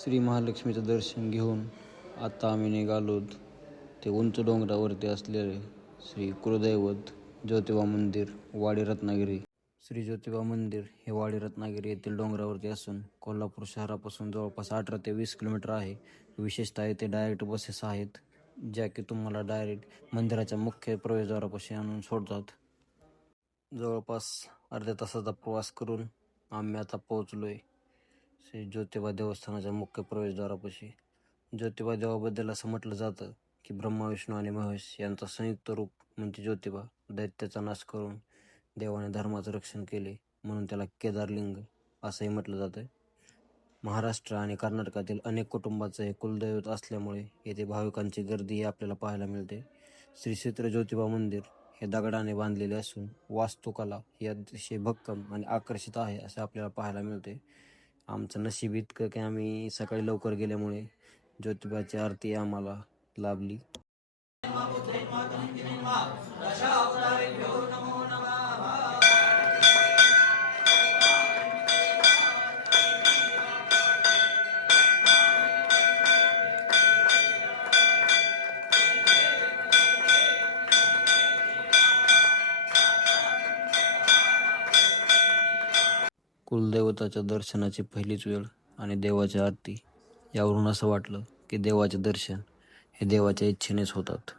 श्री महालक्ष्मीचं दर्शन घेऊन आता आम्ही निघालोत ते उंच डोंगरावरती असलेले श्री कुलदैवत ज्योतिबा मंदिर वाडी रत्नागिरी. श्री ज्योतिबा मंदिर हे वाडी रत्नागिरी येथील डोंगरावरती असून कोल्हापूर शहरापासून जवळपास 18 ते 20 किलोमीटर आहे. विशेषतः येथे डायरेक्ट बसेस आहेत ज्या की तुम्हाला डायरेक्ट मंदिराच्या मुख्य प्रवेशद्वारापाशी आणून सोडतात. जवळपास अर्ध्या तासाचा प्रवास करून आम्ही आता पोहोचलोय श्री ज्योतिबा देवस्थानाच्या मुख्य प्रवेशद्वारापाशी. ज्योतिबा देवाबद्दल असं म्हटलं जातं की ब्रह्मा विष्णू आणि महेश यांचा संयुक्त रूप म्हणजे ज्योतिबा. दैत्याचा नाश करून देवाने धर्माचं रक्षण केले म्हणून त्याला केदारलिंग असंही म्हटलं जातं. महाराष्ट्र आणि कर्नाटकातील अनेक कुटुंबाचं हे कुलदैवत असल्यामुळे येथे भाविकांची गर्दीही आपल्याला पाहायला मिळते. श्री क्षेत्र ज्योतिबा मंदिर हे दगडाने बांधलेले असून वास्तुकला ही अतिशय भक्कम आणि आकर्षित आहे असं आपल्याला पाहायला मिळते. आमचं नशीब इतकं की आम्ही सकाळी लवकर गेल्यामुळे ज्योतिबाची आरती आम्हाला लाभली. कुलदैवताच्या दर्शनाची पहिलीच वेळ आणि देवाची आरती यावरून असं वाटलं की देवाचे दर्शन हे देवाच्या इच्छेनेच होतात.